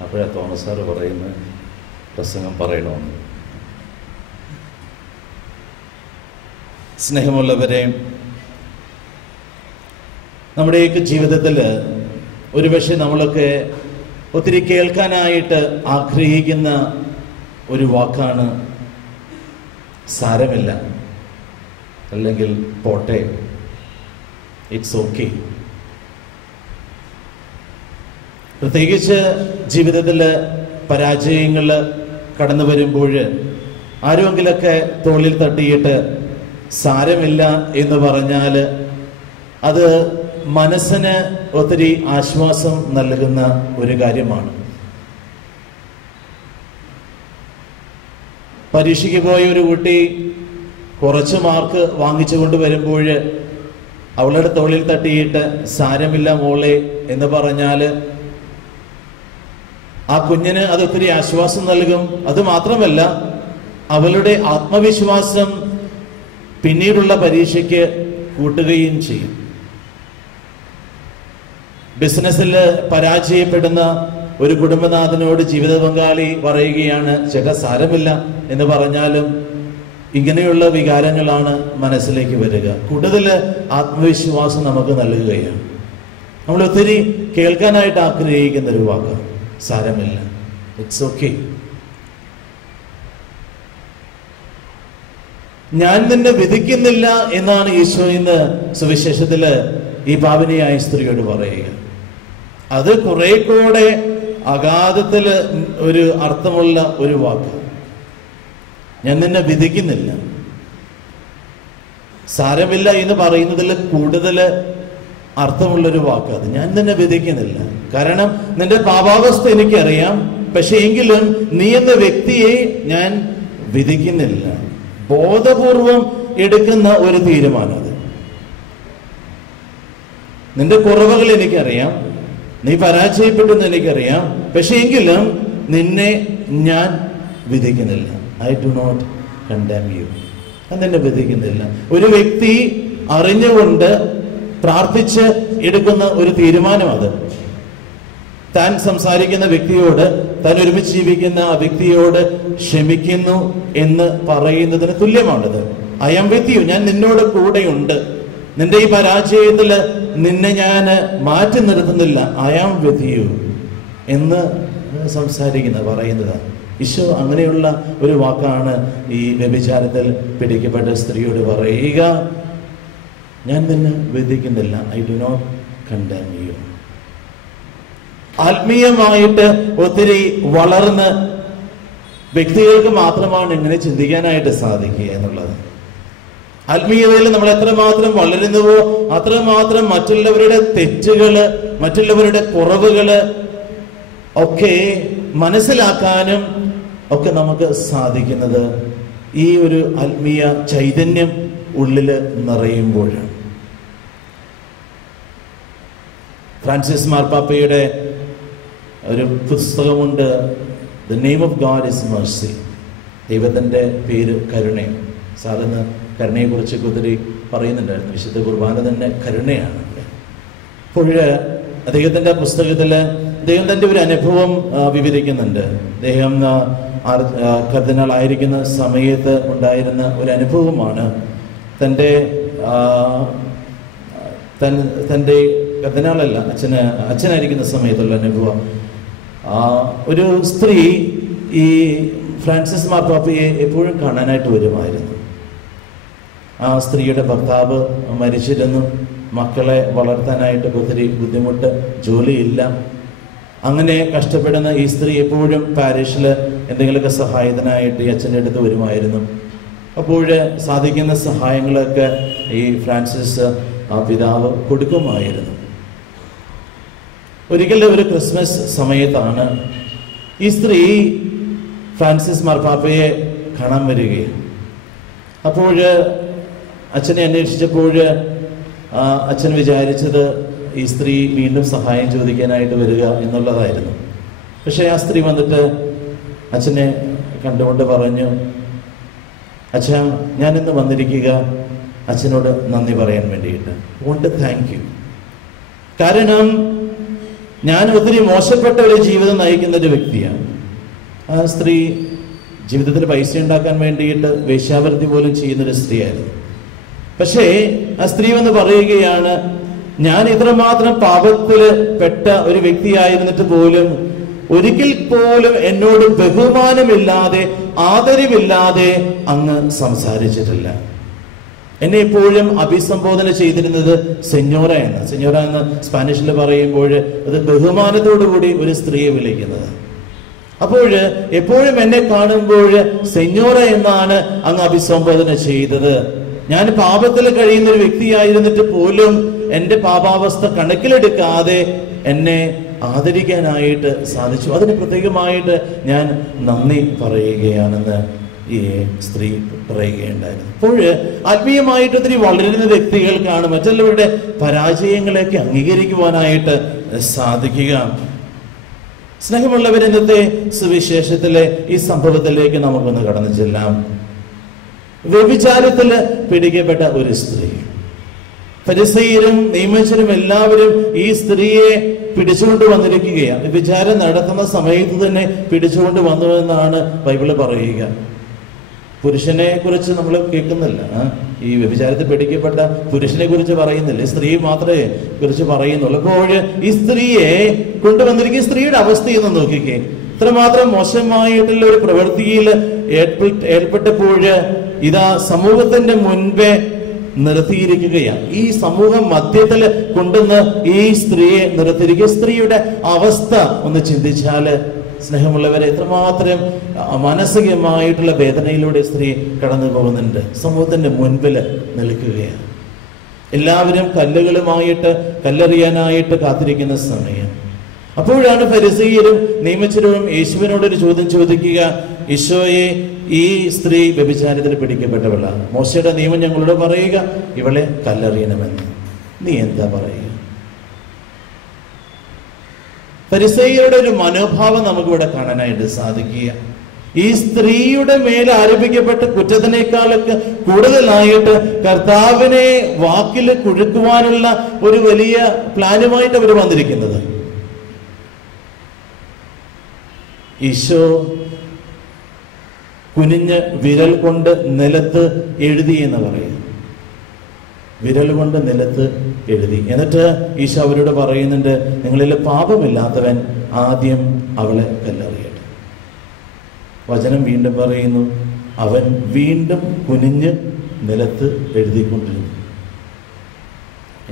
അപ്പോഴാ Thomas sir പറയുന്ന പ്രസംഗം പറയണമെന്ന്. സ്നേഹമുള്ളവരെ, നമ്മുടെയൊക്കെ ജീവിതത്തിൽ ഒരുപക്ഷെ നമ്മളൊക്കെ ഒത്തിരി കേൾക്കാനായിട്ട് ആഗ്രഹിക്കുന്ന ഒരു വാക്കാണ് സാരമില്ല, അല്ലെങ്കിൽ പോട്ടെ, ഇറ്റ്സ് ഓക്കെ. പ്രത്യേകിച്ച് ജീവിതത്തിൽ പരാജയങ്ങൾ കടന്നു വരുമ്പോൾ ആരുമെങ്കിലൊക്കെ തോളിൽ തട്ടിയിട്ട് സാരമില്ല എന്ന് പറഞ്ഞാൽ അത് മനസ്സിന് ഒത്തിരി ആശ്വാസം നൽകുന്ന ഒരു കാര്യമാണ്. പരീക്ഷയ്ക്ക് പോയ ഒരു കുട്ടി കുറച്ച് മാർക്ക് വാങ്ങിച്ചു കൊണ്ട് വരുമ്പോൾ അവളുടെ തോളിൽ തട്ടിയിട്ട് സാരമില്ല മോളെ എന്ന് പറഞ്ഞാൽ ആ കുഞ്ഞിന് അത് ഒത്തിരി ആശ്വാസം നൽകും. അത് മാത്രമല്ല, അവളുടെ ആത്മവിശ്വാസം പിന്നീടുള്ള പരീക്ഷയ്ക്ക് കൂട്ടുകയും ചെയ്യും. ബിസിനസ്സിൽ പരാജയപ്പെടുന്ന ഒരു കുടുംബനാഥനോട് ജീവിത പങ്കാളി പറയുകയാണ്, ചേട്ടാ സാരമില്ല എന്ന് പറഞ്ഞാലും ഇങ്ങനെയുള്ള വികാരങ്ങളാണ് മനസ്സിലേക്ക് വരിക. കൂടുതൽ ആത്മവിശ്വാസം നമുക്ക് നൽകുകയാണ്. നമ്മൾ ഒത്തിരി കേൾക്കാനായിട്ട് ആഗ്രഹിക്കുന്ന ഒരു വാക്കാണ് സാരമില്ല, ഇറ്റ്സ് ഓക്കെ. ഞാൻ നിന്നെ വിധിക്കുന്നില്ല എന്നാണ് ഈശോ ഇന്ന് സുവിശേഷത്തില് ഈ പാവനിയായ സ്ത്രീയോട് പറയുക. അത് കുറെ കൂടെ അഗാധത്തില് ഒരു അർത്ഥമുള്ള ഒരു വാക്ക്. ഞാൻ നിന്നെ വിധിക്കുന്നില്ല. സാരമില്ല എന്ന് പറയുന്നതിൽ കൂടുതൽ അർത്ഥമുള്ളൊരു വാക്ക് അത്. ഞാൻ നിന്നെ വിധിക്കുന്നില്ല, കാരണം നിന്റെ പാപാവസ്ഥ എനിക്കറിയാം. പക്ഷെ എങ്കിലും നീ എന്ന വ്യക്തിയെ ഞാൻ വിധിക്കുന്നില്ല. ബോധപൂർവം എടുക്കുന്ന ഒരു തീരുമാനം അത്. നിന്റെ കുറവുകൾ എനിക്കറിയാം, നീ പരാജയപ്പെട്ടെന്ന് എനിക്കറിയാം. പക്ഷെ എങ്കിലും നിന്നെ ഞാൻ വിധിക്കുന്നില്ല. ഐ ഡു നോട്ട് കണ്ടം യു. അതെന്നെ വിധിക്കുന്നില്ല. ഒരു വ്യക്തി അറിഞ്ഞുകൊണ്ട് പ്രാർത്ഥിച്ച് എടുക്കുന്ന ഒരു തീരുമാനം അത്. താൻ സംസാരിക്കുന്ന വ്യക്തിയോട്, താൻ ഒരുമിച്ച് ജീവിക്കുന്ന ആ വ്യക്തിയോട് ക്ഷമിക്കുന്നു എന്ന് പറയുന്നതിന് തുല്യമാണത്. ഐ ആം വിത്ത് യു, ഞാൻ നിന്നോട് കൂടെയുണ്ട്. നിന്റെ ഈ പരാജയത്തില് നിന്നെ ഞാൻ മാറ്റി നിർത്തുന്നില്ല. ഐ ആം വിത്ത് യു എന്ന് പറയുന്നത് ഈശോ അങ്ങനെയുള്ള ഒരു വാക്കാണ് ഈ വ്യഭിചാരത്തിൽ പിടിക്കപ്പെട്ട സ്ത്രീയോട് പറയുക. ഞാൻ നിന്നെ വിധിക്കുന്നില്ല. ഐ ഡു നോട്ട് കണ്ടം യു. ആത്മീയമായിട്ട് ഒത്തിരി വളർന്ന് വ്യക്തികൾക്ക് മാത്രമാണ് ഇങ്ങനെ ചിന്തിക്കാനായിട്ട് സാധിക്കുക എന്നുള്ളത്. ആത്മീയതയിൽ നമ്മൾ എത്രമാത്രം വളരുന്നുവോ അത്രമാത്രം മറ്റുള്ളവരുടെ തെറ്റുകള്, മറ്റുള്ളവരുടെ കുറവുകള് ഒക്കെ മനസ്സിലാക്കാനും ഒക്കെ നമുക്ക് സാധിക്കുന്നത് ഈ ഒരു ആത്മീയ ചൈതന്യം ഉള്ളില് നിറയുമ്പോഴാണ്. ഫ്രാൻസിസ് മാർപ്പാപ്പയുടെ ഒരു പുസ്തകമുണ്ട്, the name of God is mercy. ദൈവത്തിൻ്റെ പേര് കരുണയും. സാറിന് കരുണയെ കുറിച്ച് ഒത്തിരി പറയുന്നുണ്ടായിരുന്നു. വിശുദ്ധ കുർബാന തന്നെ കരുണയാണ്. അപ്പോൾ അദ്ദേഹത്തിൻ്റെ പുസ്തകത്തിൽ അദ്ദേഹം തൻ്റെ ഒരു അനുഭവം വിവരിക്കുന്നുണ്ട്. അദ്ദേഹം കർദിനാൾ ആയിരിക്കുന്ന സമയത്ത് ഉണ്ടായിരുന്ന ഒരു അനുഭവമാണ്. തൻ്റെ കർദിനാളല്ല, അച്ഛനായിരിക്കുന്ന സമയത്തുള്ള അനുഭവം. ഒരു സ്ത്രീ ഈ ഫ്രാൻസിസ് മാർപ്പാപ്പയെ എപ്പോഴും കാണാനായിട്ട് വരുമായിരുന്നു. ആ സ്ത്രീയുടെ ഭർത്താവ് മരിച്ചിരുന്നു. മക്കളെ വളർത്താനായിട്ട് ഒത്തിരി ബുദ്ധിമുട്ട്, ജോലിയില്ല. അങ്ങനെ കഷ്ടപ്പെടുന്ന ഈ സ്ത്രീ എപ്പോഴും പാരിഷിൽ എന്തെങ്കിലുമൊക്കെ സഹായത്തിനായിട്ട് ഈ അച്ഛൻ്റെ അടുത്ത് വരുമായിരുന്നു. അപ്പോൾ സാധിക്കുന്ന സഹായങ്ങളൊക്കെ ഈ ഫ്രാൻസിസ് ആ പിതാവ് കൊടുക്കുമായിരുന്നു. ഒരിക്കലും ഒരു ക്രിസ്മസ് സമയത്താണ് ഈ സ്ത്രീ ഫ്രാൻസിസ് മാർപ്പാപ്പയെ കാണാൻ വരികയാണ്. അപ്പോൾ അച്ഛനെ അന്വേഷിച്ചപ്പോൾ അച്ഛൻ വിചാരിച്ചത് ഈ സ്ത്രീ വീണ്ടും സഹായം ചോദിക്കാനായിട്ട് വരിക എന്നുള്ളതായിരുന്നു. പക്ഷെ ആ സ്ത്രീ വന്നിട്ട് അച്ഛനെ കണ്ടുകൊണ്ട് പറഞ്ഞു, അച്ഛാ, ഞാനിന്ന് വന്നിരിക്കുക അച്ഛനോട് നന്ദി പറയാൻ വേണ്ടിയിട്ട്. അതുകൊണ്ട് താങ്ക് യു. കാരണം ഞാൻ ഒത്തിരി മോശപ്പെട്ട ഒരു ജീവിതം നയിക്കുന്ന ഒരു വ്യക്തിയാണ്. ആ സ്ത്രീ ജീവിതത്തിൽ പൈസ ഉണ്ടാക്കാൻ വേണ്ടിയിട്ട് വേശ്യാവൃത്തി പോലും ചെയ്യുന്നൊരു സ്ത്രീയായിരുന്നു. പക്ഷേ ആ സ്ത്രീ വന്ന് പറയുകയാണ്, ഞാൻ ഇത്രമാത്രം പാപത്തിൽ പെട്ട ഒരു വ്യക്തിയായിരുന്നിട്ട് പോലും ഒരിക്കൽ പോലും എന്നോട് ബഹുമാനമില്ലാതെ ആദരവില്ലാതെ അങ്ങ് സംസാരിച്ചിട്ടില്ല. എന്നെ എപ്പോഴും അഭിസംബോധന ചെയ്തിരുന്നത് സെഞ്ഞോറ എന്ന്. സെഞ്ഞോറ എന്ന് സ്പാനിഷിൽ പറയുമ്പോൾ അത് ബഹുമാനത്തോടു കൂടി ഒരു സ്ത്രീയെ വിളിക്കുന്നത്. അപ്പോൾ എപ്പോഴും എന്നെ കാണുമ്പോൾ സെഞ്ഞോറ എന്നാണ് അങ്ങ് അഭിസംബോധന ചെയ്തത്. ഞാൻ പാപത്തിൽ കഴിയുന്ന ഒരു വ്യക്തിയായിരുന്നിട്ട് പോലും എൻ്റെ പാപാവസ്ഥ കണക്കിലെടുക്കാതെ എന്നെ ആദരിക്കാനായിട്ട് സാധിച്ചു. അതിന് പ്രത്യേകമായിട്ട് ഞാൻ നന്ദി പറയുകയാണെന്ന് ഈ സ്ത്രീ പറയുകയുണ്ടായിരുന്നു. അപ്പോൾ ആത്മീയമായിട്ട് ഒത്തിരി വളരുന്ന വ്യക്തികൾക്കാണ് മറ്റുള്ളവരുടെ പരാജയങ്ങളെയൊക്കെ അംഗീകരിക്കുവാനായിട്ട് സാധിക്കുക. സ്നേഹമുള്ളവർ, ഇന്നത്തെ സുവിശേഷത്തിലെ ഈ സംഭവത്തിലേക്ക് നമുക്കൊന്ന് കടന്നു ചെല്ലാം. വ്യഭിചാരത്തിൽ പിടിക്കപ്പെട്ട ഒരു സ്ത്രീ. ഫരിസയരും നിയമജ്ഞരും എല്ലാവരും ഈ സ്ത്രീയെ പിടിച്ചുകൊണ്ട് വന്നിരിക്കുകയാണ്. വ്യഭിചാരം നടത്തുന്ന സമയത്ത് തന്നെ പിടിച്ചുകൊണ്ട് വന്നു എന്നാണ് ബൈബിള് പറയുക. പുരുഷനെ കുറിച്ച് നമ്മൾ കേൾക്കുന്നില്ല. ഈ വ്യഭിചാരത്തിൽ പിടിക്കപ്പെട്ട പുരുഷനെ കുറിച്ച് പറയുന്നില്ല, സ്ത്രീ മാത്രമേ കുറിച്ച് പറയുന്നുള്ളൂ. അപ്പോൾ ഈ സ്ത്രീയെ കൊണ്ടുവന്നിരിക്കുന്ന സ്ത്രീയുടെ അവസ്ഥയെന്ന് നോക്കിക്കേ. ഇത്രമാത്രം മോശമായിട്ടുള്ള ഒരു പ്രവൃത്തിയിൽ ഏർപ്പെട്ടപ്പോൾ ഇതാ സമൂഹത്തിന്റെ മുൻപേ നിർത്തിയിരിക്കുകയാണ്. ഈ സമൂഹം മധ്യത്തിൽ കൊണ്ടുവന്ന് ഈ സ്ത്രീയെ നിർത്തിയിരിക്കുക. സ്ത്രീയുടെ അവസ്ഥ ഒന്ന് ചിന്തിച്ചാല് സ്നേഹമുള്ളവരെ, എത്രമാത്രം മാനസികമായിട്ടുള്ള വേദനയിലൂടെ സ്ത്രീ കടന്നു പോകുന്നുണ്ട്. സമൂഹത്തിന്റെ മുൻപിൽ നിൽക്കുകയാണ്. എല്ലാവരും കല്ലുകളുമായിട്ട് കല്ലെറിയാനായിട്ട് കാത്തിരിക്കുന്ന സമയം. അപ്പോഴാണ് ഫരിസയരും നിയമജ്ഞരും യേശുവിനോടൊരു ചോദ്യം ചോദിക്കുക, ഈശോയെ, ഈ സ്ത്രീ വ്യഭിചാരത്തിൽ പിടിക്കപ്പെട്ടവളാണ്. മോശയുടെ നിയമം ഞങ്ങളോട് പറയുക, ഇവളെ കല്ലെറിയണമെന്ന്. നീ എന്താ പറയുക? ഫരിസയരുടെ ഒരു മനോഭാവം നമുക്കിവിടെ കാണാനായിട്ട് സാധിക്കുക. ഈ സ്ത്രീയുടെ മേൽ ആരോപിക്കപ്പെട്ട കുറ്റത്തിനേക്കാളൊക്കെ കൂടുതലായിട്ട് കർത്താവിനെ വാക്കിൽ കുഴുക്കുവാനുള്ള ഒരു വലിയ പ്ലാനുമായിട്ട് അവർ വന്നിരിക്കുന്നത്. ഈശോ കുനിഞ്ഞ് വിരൽ കൊണ്ട് നിലത്ത് എഴുതി എന്ന് പറയും. വിരൽ കൊണ്ട് നിലത്ത് എഴുതി. എന്നിട്ട് ഈശോ അവരോട് പറയുന്നുണ്ട്, നിങ്ങളിൽ പാപമില്ലാത്തവൻ ആദ്യം അവളെ കല്ലെറിയട്ടെ. വചനം വീണ്ടും പറയുന്നു, അവൻ വീണ്ടും കുനിഞ്ഞ് നിലത്ത് എഴുതിക്കൊണ്ടിരുന്നു.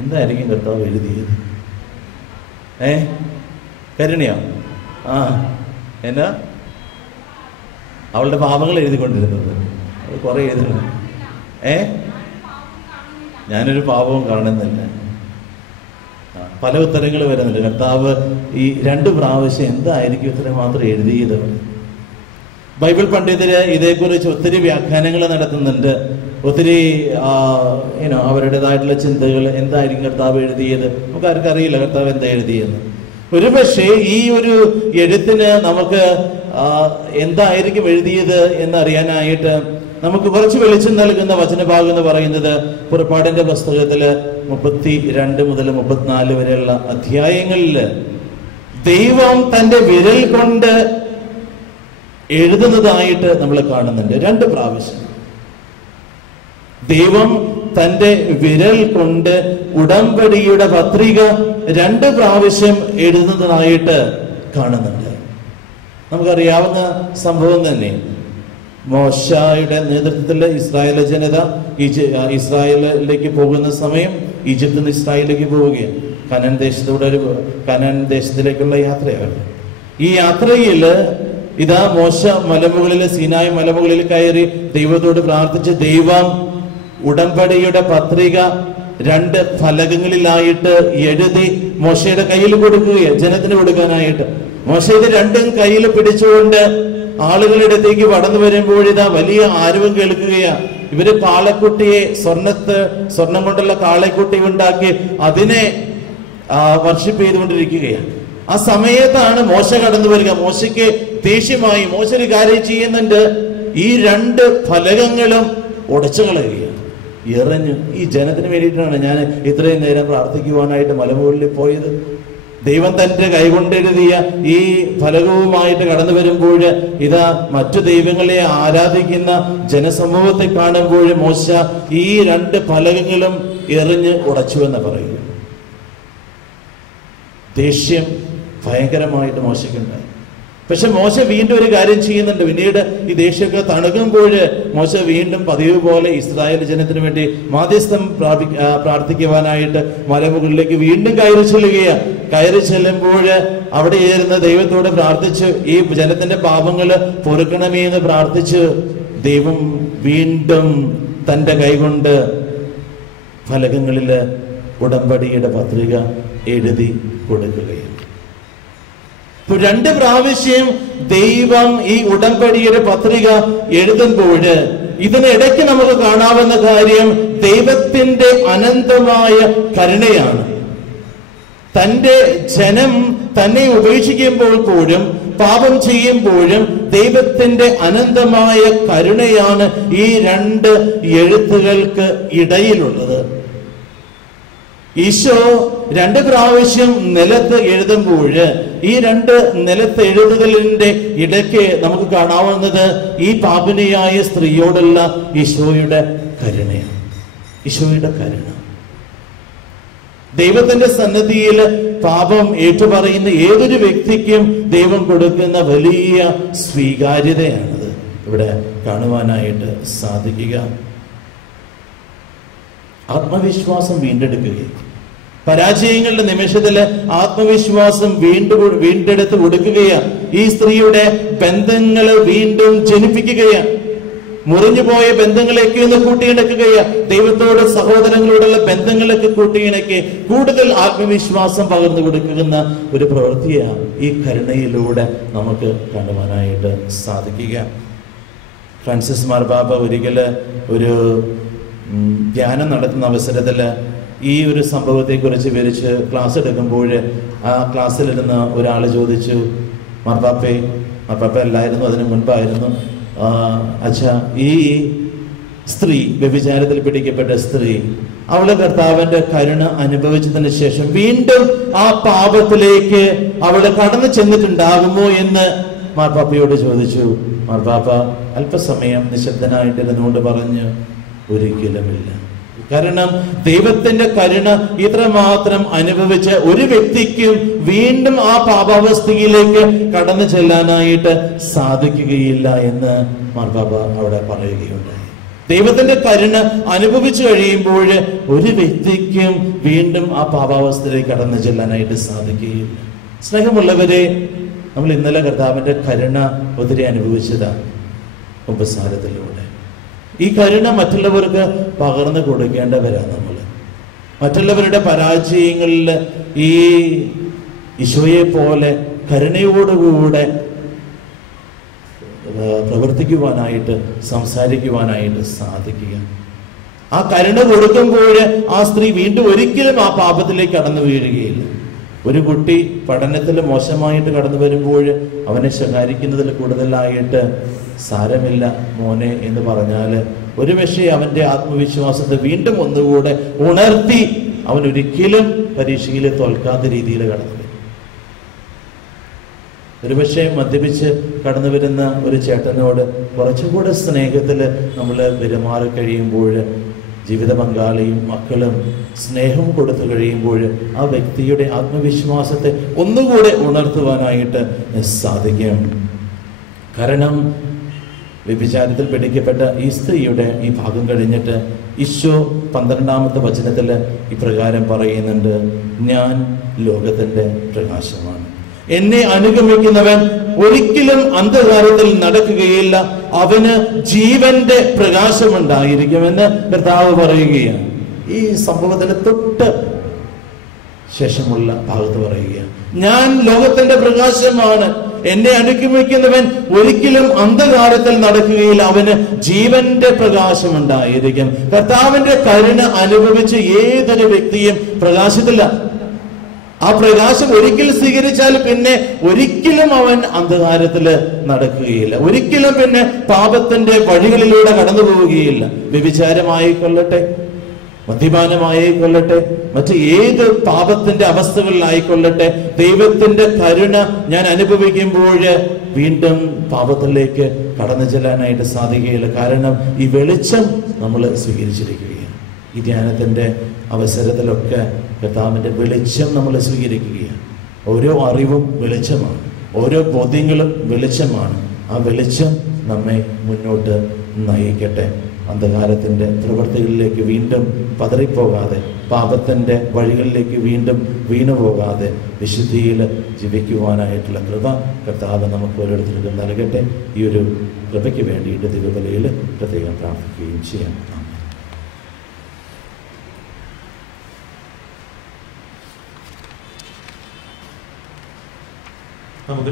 എന്തായിരിക്കും കർത്താവ് എഴുതിയത്? കരുണയോ? എന്നാ അവളുടെ പാപങ്ങൾ എഴുതിക്കൊണ്ടിരുന്നത്. അത് കുറെ എഴുതുന്നു. ഞാനൊരു പാപവും കാണുന്നില്ല. പല ഉത്തരങ്ങൾ വരുന്നുണ്ട്. കർത്താവ് ഈ 2 പ്രാവശ്യം എന്തായിരിക്കും ഇത്രയും മാത്രം എഴുതിയത്? ബൈബിൾ പണ്ഡിതര് ഇതേക്കുറിച്ച് ഒത്തിരി വ്യാഖ്യാനങ്ങൾ നടത്തുന്നുണ്ട്. ഒത്തിരി അവരുടേതായിട്ടുള്ള ചിന്തകൾ. എന്തായിരിക്കും കർത്താവ് എഴുതിയത്? നമുക്ക് ആർക്കും അറിയില്ല കർത്താവ് എന്താ എഴുതിയെന്ന്. ഒരുപക്ഷെ ഈ ഒരു എഴുത്തിന് നമുക്ക് എന്തായിരിക്കും എഴുതിയത് എന്നറിയാനായിട്ട് നമുക്ക് കുറച്ച് വെളിച്ചം നൽകുന്ന വചനഭാഗം എന്ന് പറയുന്നത് പുറപ്പാടിന്റെ പുസ്തകത്തില് 32 മുതൽ 34 വരെയുള്ള അധ്യായങ്ങളിൽ ദൈവം തന്റെ വിരൽ കൊണ്ട് എഴുതുന്നതായിട്ട് നമ്മൾ കാണുന്നുണ്ട്. 2 പ്രാവശ്യം ദൈവം തന്റെ വിരൽ കൊണ്ട് ഉടമ്പടിയുടെ പത്രിക 2 പ്രാവശ്യം എഴുതുന്നതായിട്ട് കാണുന്നുണ്ട്. നമുക്കറിയാവുന്ന സംഭവം തന്നെ. മോശയുടെ നേതൃത്വത്തിൽ ഇസ്രായേൽ ജനത ഇസ്രായേലിലേക്ക് പോകുന്ന സമയം ഈജിപ്തിൽ നിന്ന് ഇസ്രായേലിലേക്ക് പോവുകയാണ്. കനാൻ ദേശത്തിലേക്കുള്ള യാത്രയാണ്. ഈ യാത്രയിൽ ഇതാ മോശ മലമുകളിൽ, സീനായ് മലമുകളിൽ കയറി ദൈവത്തോട് പ്രാർത്ഥിച്ച് ദൈവം ഉടമ്പടിയുടെ പത്രിക 2 ഫലകങ്ങളിലായിട്ട് എഴുതി മോശയുടെ കയ്യിൽ കൊടുക്കുകയാണ്, ജനത്തിന് കൊടുക്കാനായിട്ട്. മോശ ഇത് 2ഉം കയ്യിൽ പിടിച്ചുകൊണ്ട് ആളുകളുടെ അടുത്തേക്ക് കടന്നു വരുമ്പോൾ ഇതാ വലിയ ആരവം കേൾക്കുകയാണ്. ഇവര് കാളക്കുട്ടിയെ സ്വർണം കൊണ്ടുള്ള കാളക്കുട്ടി ഉണ്ടാക്കി അതിനെ വർഷിപ്പ് ചെയ്തുകൊണ്ടിരിക്കുകയാണ്. ആ സമയത്താണ് മോശ കടന്നു വരിക. മോശയ്ക്ക് ദേഷ്യമായി. മോശ ഒരു കാര്യം ചെയ്യുന്നുണ്ട്, ഈ 2 ഫലകങ്ങളും ഉടച്ചു കളയുകയാണ്, എറിഞ്ഞു. ഈ ജനത്തിന് വേണ്ടിയിട്ടാണ് ഞാൻ ഇത്രയും നേരം പ്രാർത്ഥിക്കുവാനായിട്ട് മലമുകളിൽ പോയത്. ദൈവം തന്റെ കൈകൊണ്ടെഴുതിയ ഈ ഫലകവുമായിട്ട് കടന്നു വരുമ്പോൾ ഇതാ മറ്റു ദൈവങ്ങളെ ആരാധിക്കുന്ന ജനസമൂഹത്തെ കാണുമ്പോൾ മോശ ഈ 2 ഫലകങ്ങളും എറിഞ്ഞ് ഉടച്ചു എന്ന് പറയുന്നു. ദേഷ്യം ഭയങ്കരമായിട്ട് മോശക്കുണ്ടായി. പക്ഷെ മോശ വീണ്ടും ഒരു കാര്യം ചെയ്യുന്നുണ്ട്. പിന്നീട് ഈ ദേഷ്യമൊക്കെ തണുകുമ്പോൾ മോശ വീണ്ടും പതിവ് പോലെ ഇസ്രായേൽ ജനത്തിന് വേണ്ടി മാധ്യസ്ഥം പ്രാർത്ഥിക്കുവാനായിട്ട് മലമുകളിലേക്ക് വീണ്ടും കയറി ചെല്ലുമ്പോൾ അവിടെ ഇരുന്ന് ദൈവത്തോട് പ്രാർത്ഥിച്ചു, ഈ ജനത്തിന്റെ പാപങ്ങള് പൊറുക്കണമേ എന്ന് പ്രാർത്ഥിച്ച് ദൈവം വീണ്ടും തന്റെ കൈകൊണ്ട് ഫലകങ്ങളില് ഉടമ്പടിയുടെ പത്രിക എഴുതി കൊടുക്കുകയാണ്. 2 പ്രാവശ്യം ദൈവം ഈ ഉടമ്പടിയുടെ പത്രിക എഴുതുമ്പോൾ ഇതിനിടയ്ക്ക് നമുക്ക് കാണാവുന്ന കാര്യം ദൈവത്തിന്റെ അനന്തമായ കരുണയാണ്. തന്റെ ജനം തന്നെ ഉപേക്ഷിക്കുമ്പോൾ പോലും പാപം ചെയ്യുമ്പോഴും ദൈവത്തിന്റെ അനന്തമായ കരുണയാണ് ഈ 2 എഴുത്തുകൾക്ക് ഇടയിലുള്ളത്. ഈശോ 2 പ്രാവശ്യം നിലത്ത് എഴുതുമ്പോൾ ഈ 2 നിലത്ത് എഴുതുകളിന്റെ ഇടയ്ക്ക് നമുക്ക് കാണാവുന്നത് ഈ പാപിനിയായ സ്ത്രീയോടുള്ള ഈശോയുടെ കരുണയാണ്. ഈശോയുടെ കരുണ ദൈവത്തിന്റെ സന്നിധിയിൽ പാപം ഏറ്റുപറയുന്ന ഏതൊരു വ്യക്തിക്കും ദൈവം കൊടുക്കുന്ന വലിയ സ്വീകാര്യതയാണത് ഇവിടെ കാണുവാനായിട്ട് സാധിക്കുക. ആത്മവിശ്വാസം വീണ്ടെടുക്കുകയും പരാജയങ്ങളുടെ നിമിഷത്തില് ആത്മവിശ്വാസം വീണ്ടെടുത്ത് കൊടുക്കുകയാണ്. ഈ സ്ത്രീയുടെ ബന്ധങ്ങള് വീണ്ടും ജനിപ്പിക്കുകയാണ്. മുറിഞ്ഞുപോയ ബന്ധങ്ങളെയൊക്കെ ഒന്ന് കൂട്ടിയിണക്കുകയാണ്. ദൈവത്തോട് സഹോദരങ്ങളോടുള്ള ബന്ധങ്ങളൊക്കെ കൂട്ടിയിണക്കി കൂടുതൽ ആത്മവിശ്വാസം പകർന്നു കൊടുക്കുന്ന ഒരു പ്രവൃത്തിയാണ് ഈ കരുണയിലൂടെ നമുക്ക് കാണുവാനായിട്ട് സാധിക്കുക. ഫ്രാൻസിസ് മാർപ്പാപ്പ ഒരിക്കല് ഒരു ധ്യാനം നടത്തുന്ന അവസരത്തിൽ ഈ ഒരു സംഭവത്തെക്കുറിച്ച് വിവരിച്ച് ക്ലാസ് എടുക്കുമ്പോൾ ആ ക്ലാസ്സിലിരുന്ന് ഒരാൾ ചോദിച്ചു, മാർപ്പാപ്പ അല്ലായിരുന്നു, അതിന് മുൻപായിരുന്നു, അച്ഛാ ഈ സ്ത്രീ വ്യഭിചാരത്തിൽ പിടിക്കപ്പെട്ട സ്ത്രീ അവള് കർത്താവിന്റെ കരുണ അനുഭവിച്ചതിന് ശേഷം വീണ്ടും ആ പാപത്തിലേക്ക് അവള് കടന്നു ചെന്നിട്ടുണ്ടാകുമോ എന്ന് മാർപ്പാപ്പയോട് ചോദിച്ചു. മാർപ്പാപ്പ അല്പസമയം നിശബ്ദനായിട്ടിരുന്നുകൊണ്ട് പറഞ്ഞു, ഒരിക്കലുമില്ല. കാരണം ദൈവത്തിന്റെ കരുണ ഇത്രമാത്രം അനുഭവിച്ച ഒരു വ്യക്തിക്കും വീണ്ടും ആ പാപാവസ്ഥയിലേക്ക് കടന്നു ചെല്ലാനായിട്ട് സാധിക്കുകയില്ല എന്ന് മാർപ്പാപ്പ അവിടെ പറയുകയുണ്ടായി. ദൈവത്തിന്റെ കരുണ അനുഭവിച്ചു കഴിയുമ്പോൾ ഒരു വ്യക്തിക്കും വീണ്ടും ആ പാപാവസ്ഥയിലേക്ക് കടന്നു ചെല്ലാനായിട്ട് സാധിക്കുകയില്ല. സ്നേഹമുള്ളവരെ, നമ്മൾ ഇന്നലെ കർത്താവിന്റെ കരുണ ഒത്തിരി അനുഭവിച്ചതാണ് ഉപസാരത്തിലൂടെ. ഈ കരുണ മറ്റുള്ളവർക്ക് പകർന്നു കൊടുക്കേണ്ടവരാണ് നമ്മൾ. മറ്റുള്ളവരുടെ പരാജയങ്ങളിൽ ഈ ഈശോയെ പോലെ കരുണയോടുകൂടെ പ്രവർത്തിക്കുവാനായിട്ട് സംസാരിക്കുവാനായിട്ട് സാധിക്കുക. ആ കരുണ കൊടുക്കുമ്പോൾ ആ സ്ത്രീ വീണ്ടും ഒരിക്കലും ആ പാപത്തിലേക്ക് കടന്നു വീഴുകയില്ല. ഒരു കുട്ടി പഠനത്തിൽ മോശമായിട്ട് കടന്നു വരുമ്പോൾ അവനെ ശകാരിക്കുന്നതിൽ കൂടുതലായിട്ട് സാരമില്ല മോനെ എന്ന് പറഞ്ഞാൽ ഒരുപക്ഷെ അവന്റെ ആത്മവിശ്വാസത്തെ വീണ്ടും ഒന്നുകൂടെ ഉണർത്തി അവൻ ഒരിക്കലും പരീക്ഷയിൽ തോൽക്കാത്ത രീതിയിൽ കടന്നു വരും. ഒരുപക്ഷെ മദ്യപിച്ച് കടന്നു വരുന്ന ഒരു ചേട്ടനോട് കുറച്ചുകൂടെ സ്നേഹത്തിൽ നമ്മൾ പെരുമാറി കഴിയുമ്പോൾ ജീവിത പങ്കാളിയും മക്കളും സ്നേഹം കൊടുത്തു കഴിയുമ്പോൾ ആ വ്യക്തിയുടെ ആത്മവിശ്വാസത്തെ ഒന്നുകൂടെ ഉണർത്തുവാനായിട്ട് സാധിക്കും. കാരണം വ്യഭിചാരത്തിൽ പിടിക്കപ്പെട്ട ഈ സ്ത്രീയുടെ ഈ ഭാഗം കഴിഞ്ഞിട്ട് ഈശോ 12-ാമത്തെ വചനത്തിൽ ഇപ്രകാരം പറയുന്നുണ്ട്, ഞാൻ ലോകത്തിന്റെ പ്രകാശമാണ്, എന്നെ അനുഗമിക്കുന്നവൻ ഒരിക്കലും അന്ധകാരത്തിൽ നടക്കുകയില്ല, അവന് ജീവന്റെ പ്രകാശമുണ്ടായിരിക്കുമെന്ന് കർത്താവ് പറയുകയാണ്. ഈ സംഭവത്തിന് തൊട്ട് ശേഷമുള്ള ഭാഗത്ത് പറയുകയാണ്, ഞാൻ ലോകത്തിന്റെ പ്രകാശമാണ്, എന്നെ അനുഗമിക്കുന്നവൻ ഒരിക്കലും അന്ധകാരത്തിൽ നടക്കുകയില്ല, അവന് ജീവന്റെ പ്രകാശമുണ്ടായിരിക്കും. കർത്താവിന്റെ കരുണ അനുഭവിച്ച് ഏതൊരു വ്യക്തിയും പ്രകാശത്തില്ല. ആ പ്രകാശം ഒരിക്കൽ സ്വീകരിച്ചാൽ പിന്നെ ഒരിക്കലും അവൻ അന്ധകാരത്തില് നടക്കുകയില്ല, ഒരിക്കലും പിന്നെ പാപത്തിന്റെ വഴികളിലൂടെ കടന്നു പോവുകയില്ല. വ്യഭിചാരമായിക്കൊള്ളട്ടെ, മദ്യപാനമായിക്കൊള്ളട്ടെ, മറ്റ് ഏത് പാപത്തിന്റെ അവസ്ഥകളിലായിക്കൊള്ളട്ടെ, ദൈവത്തിന്റെ കരുണ ഞാൻ അനുഭവിക്കുമ്പോൾ വീണ്ടും പാപത്തിലേക്ക് കടന്നു ചെല്ലാനായിട്ട് സാധിക്കുകയില്ല. കാരണം ഈ വെളിച്ചം നമ്മൾ സ്വീകരിച്ചിരിക്കുകയാണ്. ഈ ധ്യാനത്തിന്റെ അവസരത്തിലൊക്കെ കർത്താവിന്റെ വെളിച്ചം നമ്മൾ സ്വീകരിക്കുകയാണ്. ഓരോ അറിവും വെളിച്ചമാണ്, ഓരോ ബോധ്യങ്ങളും വെളിച്ചമാണ്. ആ വെളിച്ചം നമ്മെ മുന്നോട്ട് നയിക്കട്ടെ. അന്ധകാരത്തിൻ്റെ പ്രവൃത്തികളിലേക്ക് വീണ്ടും പതറിപ്പോകാതെ, പാപത്തിൻ്റെ വഴികളിലേക്ക് വീണ്ടും വീണുപോകാതെ വിശുദ്ധിയിൽ ജീവിക്കുവാനായിട്ടുള്ള കൃപ കർത്താവ് നമുക്ക് ഓരോരുത്തർക്കും നൽകട്ടെ. ഈ ഒരു കൃപയ്ക്ക് വേണ്ടിയിട്ട് ദിവബലിയിൽ പ്രത്യേകം പ്രാർത്ഥിക്കുകയും ചെയ്യാം. നമുക്ക്